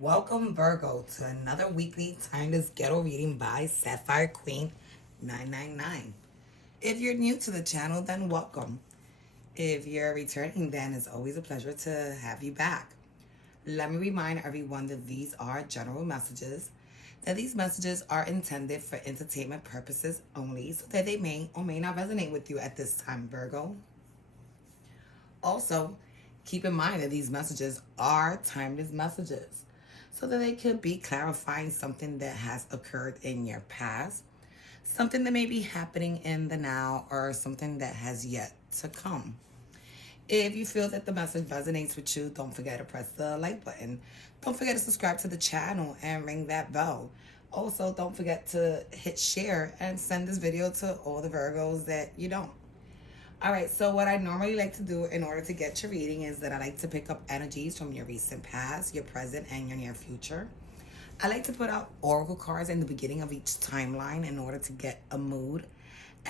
Welcome, Virgo, to another weekly Timeless Ghetto reading by Sapphire Queen 999. If you're new to the channel, then welcome. If you're returning, then it's always a pleasure to have you back. Let me remind everyone that these are general messages, that these messages are intended for entertainment purposes only, so that they may or may not resonate with you at this time, Virgo. Also, keep in mind that these messages are timeless messages, so that they could be clarifying something that has occurred in your past, something that may be happening in the now, or something that has yet to come. If you feel that the message resonates with you, don't forget to press the like button. Don't forget to subscribe to the channel and ring that bell. Also, don't forget to hit share and send this video to all the Virgos that you don't. All right, so what I normally like to do in order to get your reading is that I like to pick up energies from your recent past, your present, and your near future. I like to put out oracle cards in the beginning of each timeline in order to get a mood.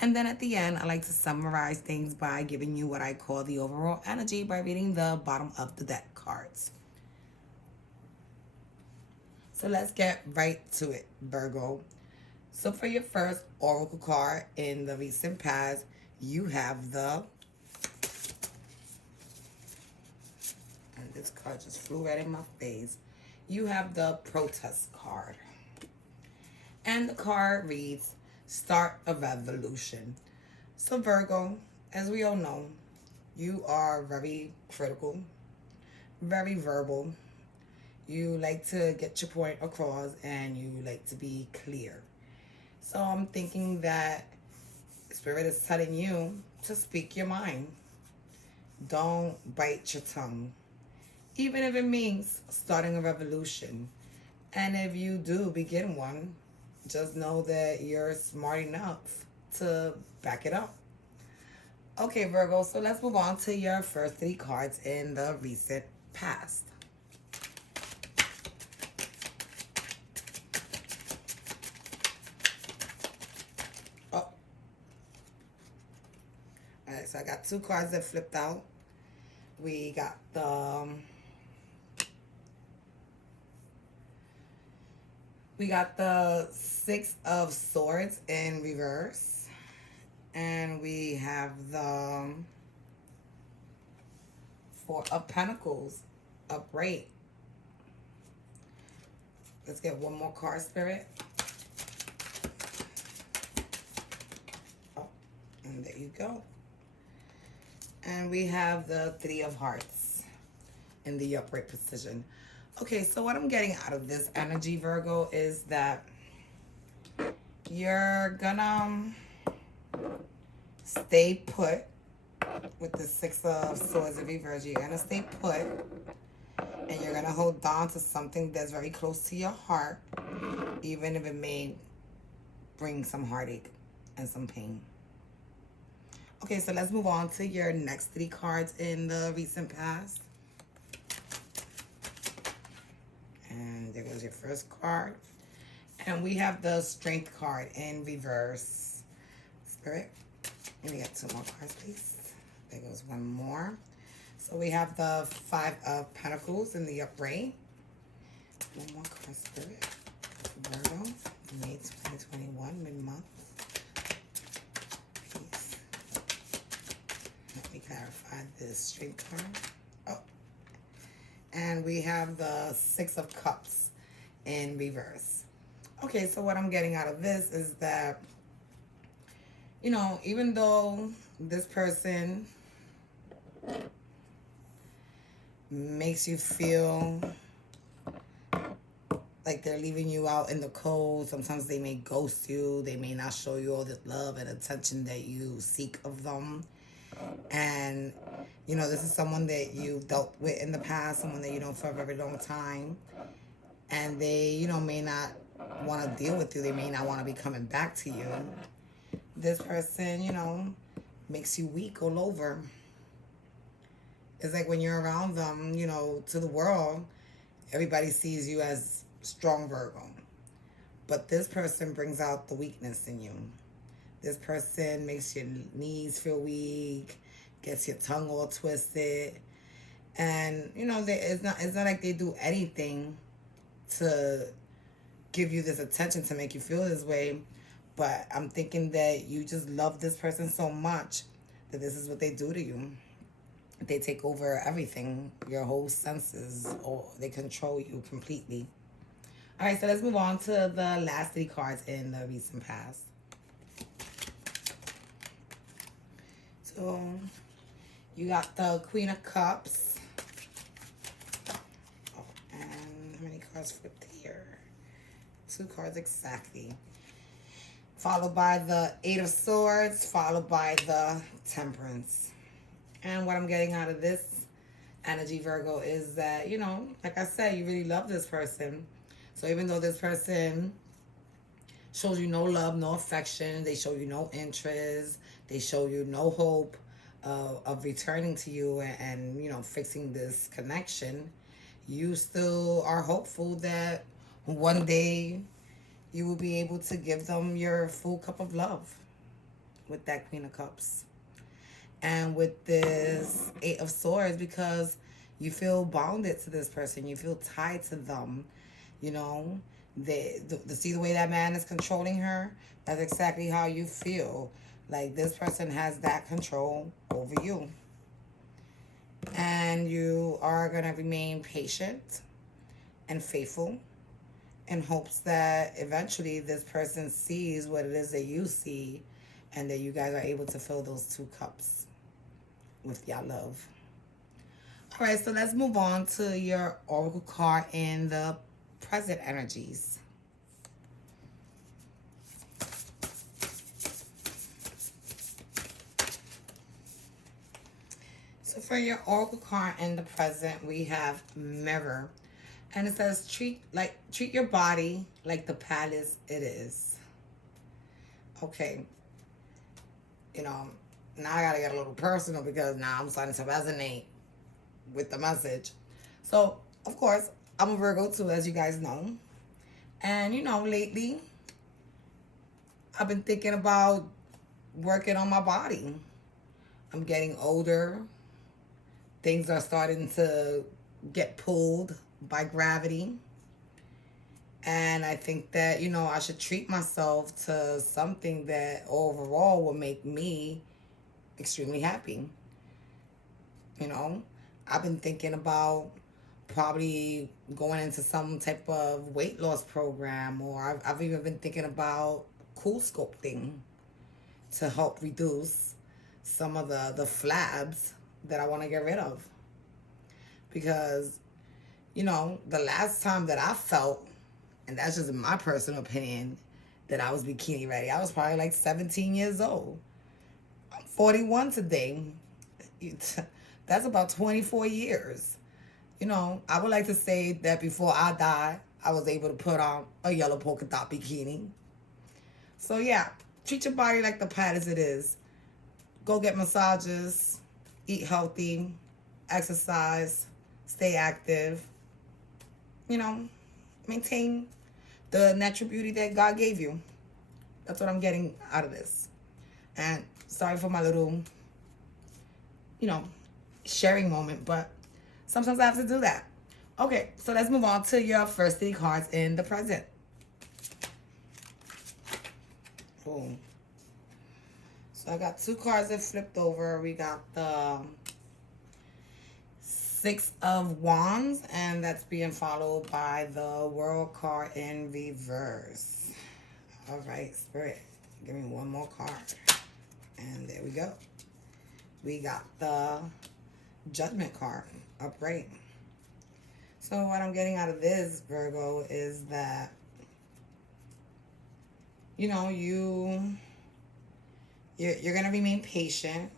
And then at the end, I like to summarize things by giving you what I call the overall energy by reading the bottom of the deck cards. So let's get right to it, Virgo. So for your first oracle card in the recent past, you have the, and this card just flew right in my face. You have the protest card. And the card reads, start a revolution. So Virgo, as we all know, you are very critical, very verbal. You like to get your point across and you like to be clear. So I'm thinking that Spirit is telling you to speak your mind. Don't bite your tongue, even if it means starting a revolution. And if you do begin one, just know that you're smart enough to back it up. Okay, Virgo, so let's move on to your first three cards in the recent past. Oh, all right, so I got two cards that flipped out. We got the Six of Swords in reverse. And we have the Four of Pentacles upright. Let's get one more card, Spirit. Oh, and there you go. And we have the Three of Hearts in the upright position. Okay, so what I'm getting out of this energy, Virgo, is that you're gonna stay put with the Six of Swords in reverse. You're gonna stay put and you're gonna hold on to something that's very close to your heart, even if it may bring some heartache and some pain. Okay, so let's move on to your next three cards in the recent past. And there goes your first card. And we have the Strength card in reverse. Spirit, let me get two more cards, please. There goes one more. So we have the Five of Pentacles in the upright. One more card, Spirit. Virgo, May 2021, mid-month. Please. Let me clarify this Strength card. Oh. And we have the Six of Cups in reverse. Okay, so what I'm getting out of this is that, you know, even though this person makes you feel like they're leaving you out in the cold, sometimes they may ghost you, they may not show you all the love and attention that you seek of them. And, you know, this is someone that you've dealt with in the past, someone that you know for a very long time. And they, you know, may not want to deal with you. They may not want to be coming back to you. This person, you know, makes you weak all over. It's like when you're around them, you know, to the world, everybody sees you as strong Virgo. But this person brings out the weakness in you. This person makes your knees feel weak, gets your tongue all twisted. And, you know, it's not like they do anything to give you this attention to make you feel this way. But I'm thinking that you just love this person so much that this is what they do to you. They take over everything, your whole senses, or they control you completely. All right, so let's move on to the last 3 cards in the recent past. So you got the Queen of Cups. Oh, and how many cards flipped here? 2 cards exactly. Followed by the 8 of Swords, followed by the Temperance. And what I'm getting out of this energy, Virgo, is that, you know, like I said, you really love this person. So even though this person shows you no love, no affection, they show you no interest, they show you no hope of returning to you and, you know, fixing this connection, you still are hopeful that one day you will be able to give them your full cup of love with that Queen of Cups. And with this 8 of Swords, because you feel bonded to this person, you feel tied to them, you know, see the way that man is controlling her, that's exactly how you feel. Like this person has that control over you. And you are going to remain patient and faithful in hopes that eventually this person sees what it is that you see and that you guys are able to fill those 2 cups with your love. All right, so let's move on to your oracle card in the present energies. So for your oracle card in the present, we have Mirror. And it says treat your body like the palace it is. Okay. You know, now I gotta get a little personal because now I'm starting to resonate with the message. So, of course, I'm a Virgo too, as you guys know. And, you know, lately, I've been thinking about working on my body. I'm getting older. Things are starting to get pulled by gravity. And I think that, you know, I should treat myself to something that overall will make me extremely happy. You know, I've been thinking about probably going into some type of weight loss program, or I've even been thinking about cool sculpting to help reduce some of the flabs that I want to get rid of. Because, you know, the last time that I felt, and that's just my personal opinion, that I was bikini ready, I was probably like 17 years old. I'm 41 today. That's about 24 years. You know, I would like to say that before I died, I was able to put on a yellow polka dot bikini. So yeah, treat your body like the palace it is. Go get massages, eat healthy, exercise, stay active. You know, maintain the natural beauty that God gave you. That's what I'm getting out of this. And sorry for my little, you know, sharing moment, but sometimes I have to do that. Okay, so let's move on to your first 3 cards in the present. Boom. So I got 2 cards that flipped over. We got the 6 of Wands, and that's being followed by the World card in reverse. All right, Spirit, give me one more card. And there we go. We got the Judgment card upright. So what I'm getting out of this, Virgo, is that, you know, you're going to remain patient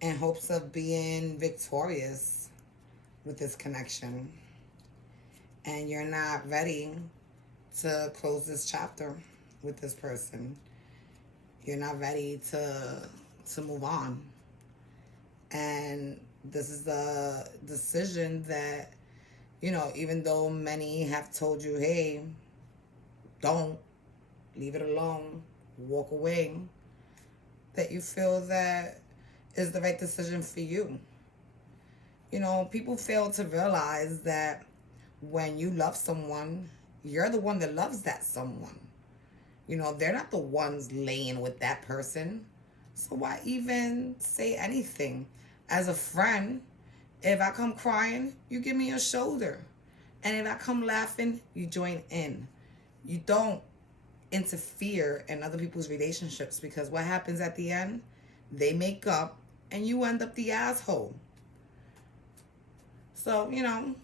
in hopes of being victorious with this connection. And you're not ready to close this chapter with this person. You're not ready to move on. And this is a decision that, you know, even though many have told you, hey, don't, leave it alone, walk away, that you feel that is the right decision for you. You know, people fail to realize that when you love someone, You're the one that loves that someone. You know, they're not the ones laying with that person. So why even say anything? As a friend, if I come crying, you give me a shoulder. And if I come laughing, you join in. You don't interfere in other people's relationships, because what happens at the end? They make up and you end up the asshole. So, you know,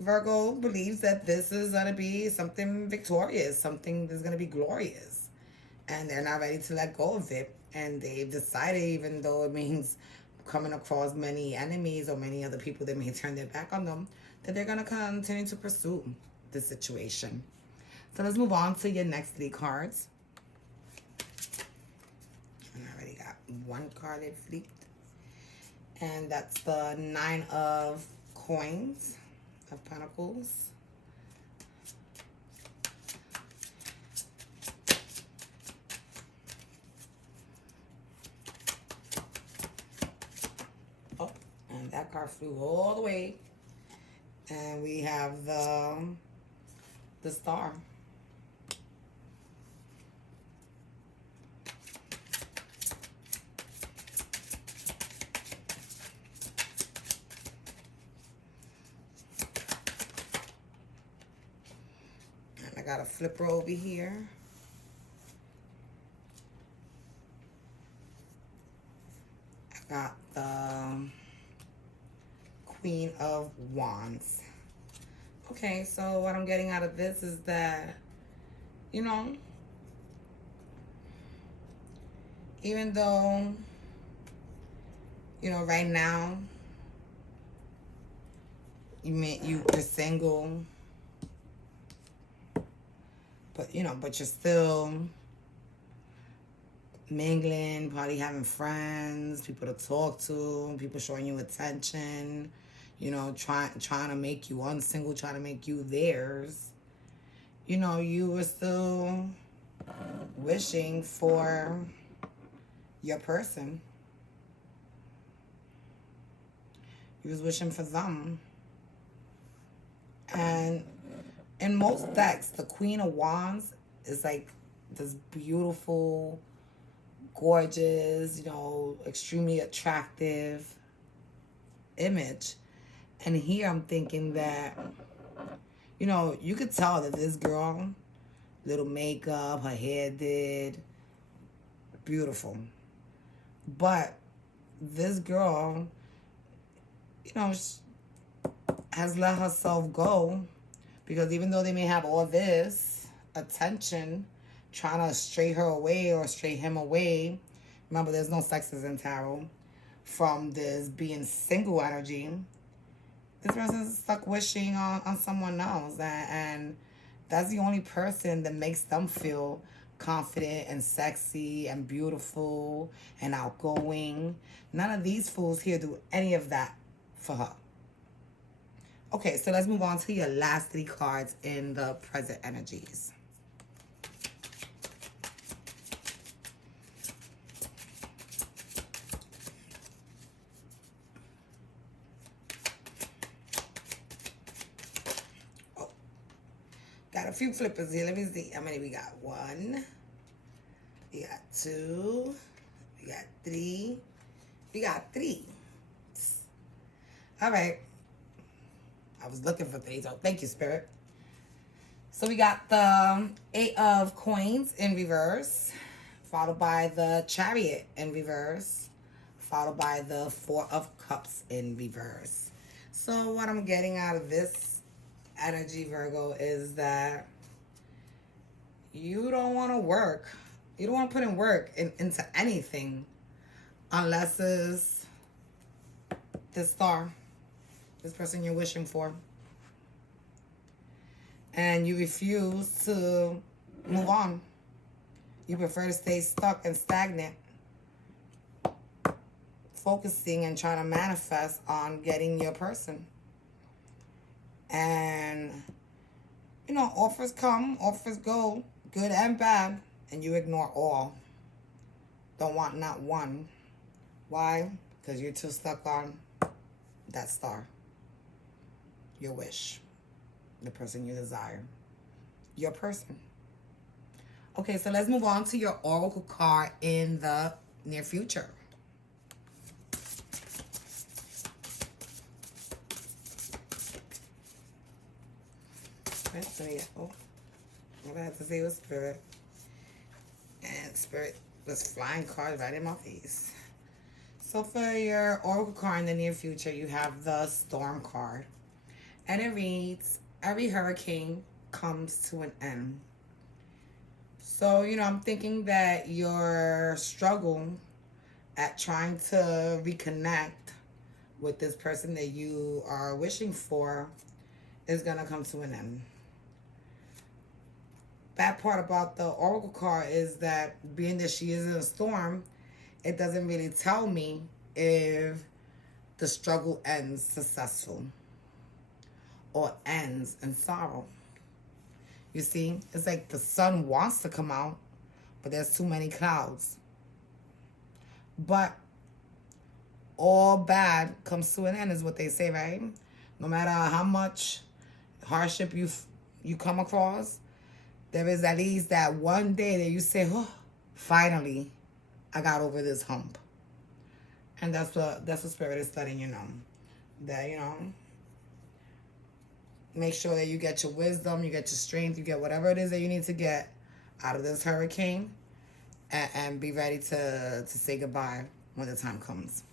Virgo believes that this is going to be something victorious, something that's going to be glorious. And they're not ready to let go of it. And they've decided, even though it means coming across many enemies or many other people that may turn their back on them, that they're going to continue to pursue the situation. So let's move on to your next 3 cards. And I already got one card that flipped. And that's the 9 of coins, of pentacles. Oh, and that card flew all the way. And we have the star. And I got a flipper over here. I got the Queen of Wands. Okay, so what I'm getting out of this is that, you know, even though, you know, right now, you're single, but, you know, but you're still mingling, probably having friends, people to talk to, people showing you attention, you know, trying to make you unsingle, trying to make you theirs. You know, you were still wishing for your person. You was wishing for them. And in most decks, the Queen of Wands is like this beautiful, gorgeous, you know, extremely attractive image. And here I'm thinking that, you know, you could tell that this girl, little makeup, her hair did, beautiful. But this girl, you know, has let herself go, because even though they may have all this attention trying to stray her away or stray him away, remember there's no sexes in tarot, from this being single energy, this person's stuck wishing on someone else. And that's the only person that makes them feel confident and sexy and beautiful and outgoing. None of these fools here do any of that for her. Okay, so let's move on to your last 3 cards in the present energies. Oh, got a few flippers here. Let me see how many we got. 1, we got 2, we got 3, we got 3. All right. I was looking for 3, so thank you, Spirit. So we got the 8 of coins in reverse, followed by the Chariot in reverse, followed by the 4 of cups in reverse. So what I'm getting out of this energy, Virgo, is that you don't want to work. You don't want to put in work into anything unless it's this star, this person you're wishing for. And you refuse to move on. You prefer to stay stuck and stagnant, focusing and trying to manifest on getting your person. And, you know, offers come, offers go, good and bad, and you ignore all. Don't want not one. Why? Because you're too stuck on that star. Your wish. the person you desire. Your person. Okay, so let's move on to your oracle card in the near future. Oh, I had to say with Spirit. And Spirit was flying cards right in my face. So for your oracle card in the near future, you have the Storm card. And it reads, every hurricane comes to an end. So, I'm thinking that your struggle at trying to reconnect with this person that you are wishing for is going to come to an end. Bad part about the oracle card is that being that she is in a storm, it doesn't really tell me if the struggle ends successful or ends in sorrow. You see, it's like the sun wants to come out, but there's too many clouds. But all bad comes to an end is what they say, right? No matter how much hardship you come across, there is at least that one day that you say, oh, finally, I got over this hump. And that's what Spirit is letting you know. That, make sure that you get your wisdom, you get your strength, you get whatever it is that you need to get out of this hurricane, and be ready to say goodbye when the time comes.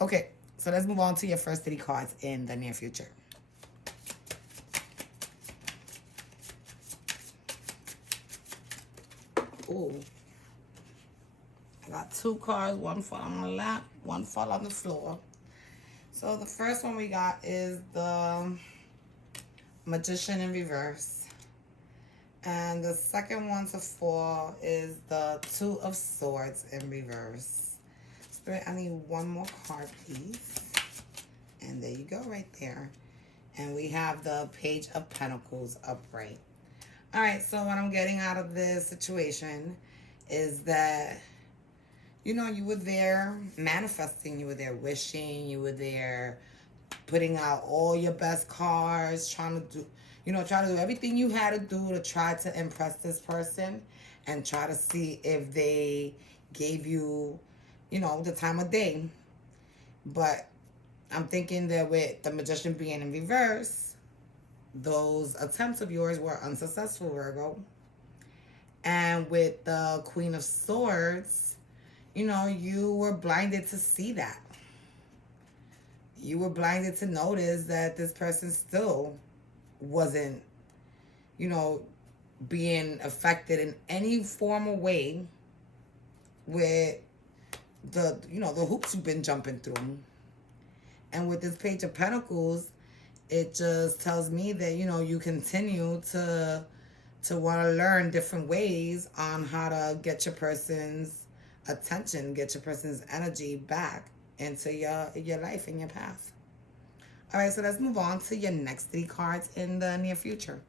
Okay, so let's move on to your first 3 cards in the near future. Ooh. I got 2 cards, one fall on my lap, one fall on the floor. So the first one we got is the Magician in reverse. And the second one to fall is the 2 of Swords in reverse. Spirit, I need one more card, please. And there you go, right there. And we have the Page of Pentacles upright. All right, so what I'm getting out of this situation is that, you were there manifesting, you were there wishing, you were there putting out all your best cards, trying to do everything you had to do to try to impress this person and try to see if they gave you, the time of day. But I'm thinking that with the Magician being in reverse, those attempts of yours were unsuccessful, Virgo. And with the Queen of Swords, you were blinded to see that. You were blinded to notice that this person still wasn't, being affected in any formal way with the hoops you've been jumping through. And with this Page of Pentacles, it just tells me that, you continue to want to learn different ways on how to get your person's attention, get your person's energy back into your life and your path. All right, so let's move on to your next 3 cards in the near future.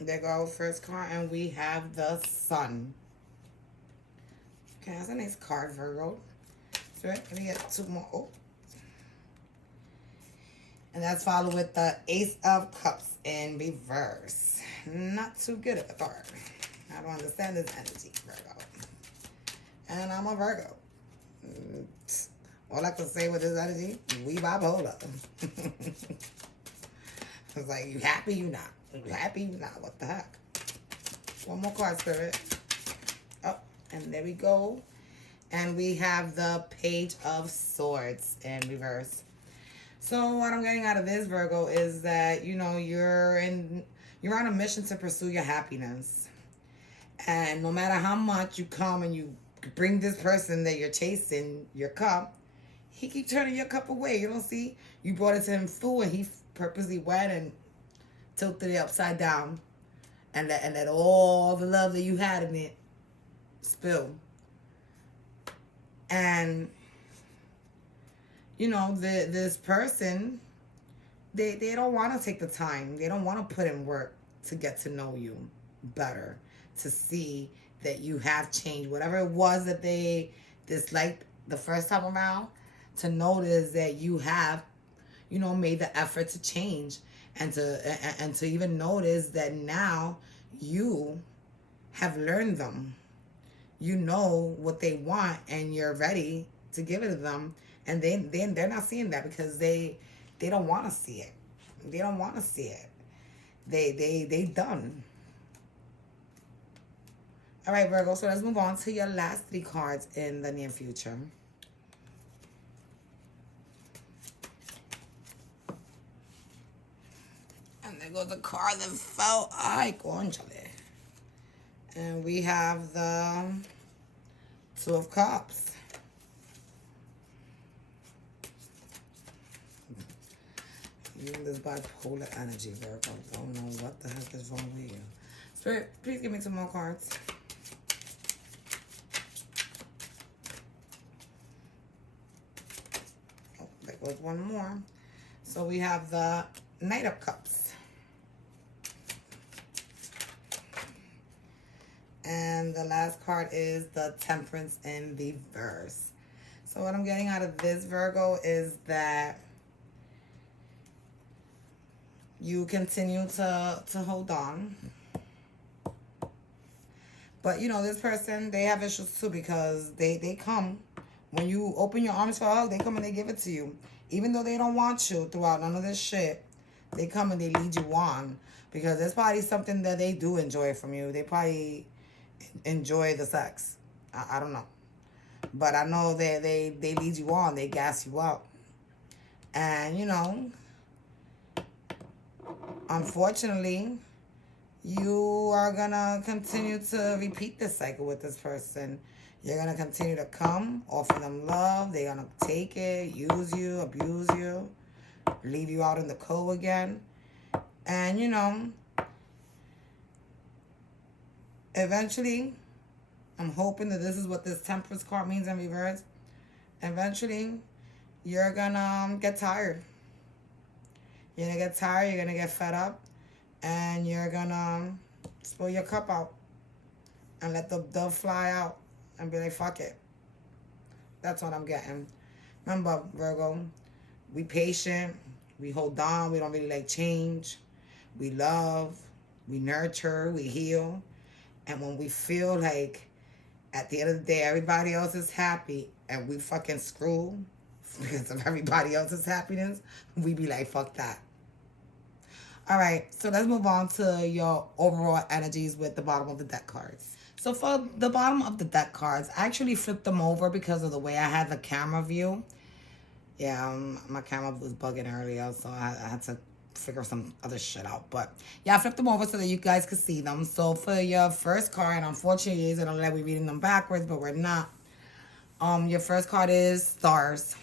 There go, first card, and we have the Sun. Okay, that's a nice card, Virgo. So let me get 2 more. Oh. And that's followed with the Ace of Cups in reverse. Not too good of a card. I don't understand this energy, Virgo. And I'm a Virgo. All I can say with this energy, we bipolar. It's like, you happy, you not. You happy, you not. What the heck? One more card, Spirit. Oh, and there we go. And we have the Page of Swords in reverse. So what I'm getting out of this, Virgo, is that, you're on a mission to pursue your happiness. And no matter how much you come and you bring this person that you're chasing your cup, he keep turning your cup away. You don't see? You brought it to him full and he purposely went and tilted it upside down and let all the love that you had in it spill. And this person, they don't want to take the time. They don't want to put in work to get to know you better, to see that you have changed. Whatever it was that they disliked the first time around, to notice that you have, made the effort to change, and to even notice that now you have learned them. You know what they want, and you're ready to give it to them. And then they're not seeing that because they don't want to see it. They don't want to see it. They done. All right, Virgo. So let's move on to your last 3 cards in the near future. And there goes the card that fell. Ay, conchale. And we have the 2 of Cups. You in this bipolar energy, Virgo. Don't know what the heck is wrong with you. Spirit, please give me 2 more cards. Oh, there goes 1 more. So we have the Knight of Cups. And the last card is the Temperance in reverse. So what I'm getting out of this, Virgo, is that you continue to hold on. But, this person, they have issues too, because they come. When you open your arms for a hug, they come and they give it to you. Even though they don't want you throughout none of this shit, they come and they lead you on. Because there's probably something that they do enjoy from you. They probably enjoy the sex. I don't know. But I know that they lead you on. They gas you up. And, unfortunately, you are going to continue to repeat this cycle with this person. You're going to continue to come, offer them love. They're going to take it, use you, abuse you, leave you out in the cold again. And, eventually, I'm hoping that this is what this Temperance card means in reverse. Eventually, you're going to get tired. You're going to get tired, you're going to get fed up, and you're going to spill your cup out and let the dove fly out and be like, fuck it. That's what I'm getting. Remember, Virgo, we patient, we hold on, we don't really like change. We love, we nurture, we heal. And when we feel like at the end of the day, everybody else is happy and we fucking screw because of everybody else's happiness, we be like, fuck that. All right, so let's move on to your overall energies with the bottom of the deck cards. So for the bottom of the deck cards, I actually flipped them over because of the way I had the camera view. Yeah, my camera was bugging earlier, so I had to figure some other shit out. But yeah, I flipped them over so that you guys could see them. So for your first card, and unfortunately, it's gonna let me reading them backwards, but we're not. Your first card is Stars.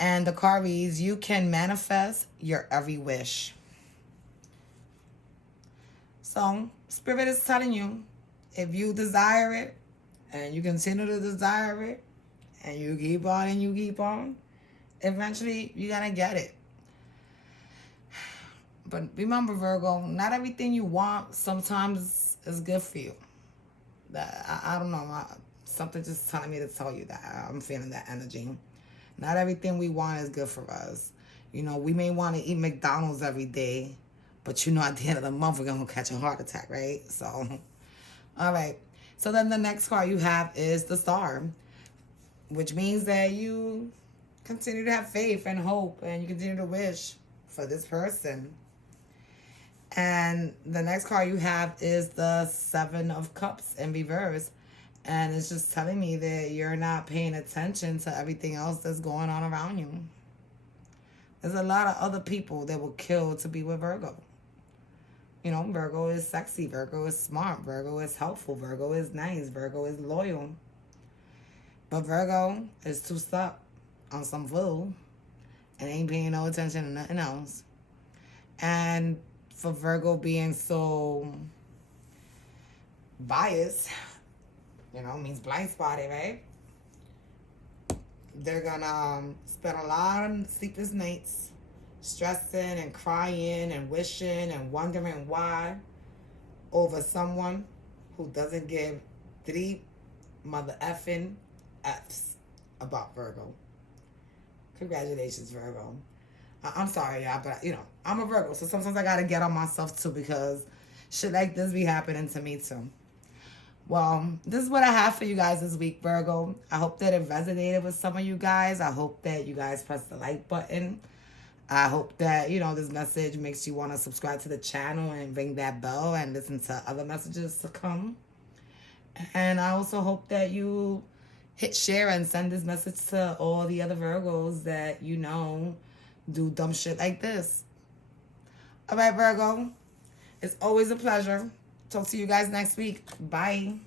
And the card reads, you can manifest your every wish. So, Spirit is telling you, if you desire it, and you continue to desire it, and you keep on and you keep on, eventually you're going to get it. But remember, Virgo, not everything you want sometimes is good for you. I don't know. Something just telling me to tell you that. I'm feeling that energy. Not everything we want is good for us. We may want to eat McDonald's every day, but at the end of the month, we're going to catch a heart attack, right? So, all right. So then the next card you have is the Star, which means that you continue to have faith and hope, and you continue to wish for this person. And the next card you have is the 7 of Cups in reverse. And it's just telling me that you're not paying attention to everything else that's going on around you. There's a lot of other people that will kill to be with Virgo. Virgo is sexy. Virgo is smart. Virgo is helpful. Virgo is nice. Virgo is loyal. But Virgo is too stuck on some fool and ain't paying no attention to nothing else. And for Virgo being so biased, means blind spotted, right? They're gonna spend a lot of sleepless nights stressing and crying and wishing and wondering why over someone who doesn't give 3 mother effing F's about Virgo. Congratulations, Virgo. I'm sorry, y'all, but I'm a Virgo, so sometimes I gotta get on myself too because shit like this be happening to me too. Well, this is what I have for you guys this week, Virgo. I hope that it resonated with some of you guys. I hope that you guys press the like button. I hope that, this message makes you want to subscribe to the channel and ring that bell and listen to other messages to come. And I also hope that you hit share and send this message to all the other Virgos that do dumb shit like this. All right, Virgo. It's always a pleasure. Talk to you guys next week. Bye.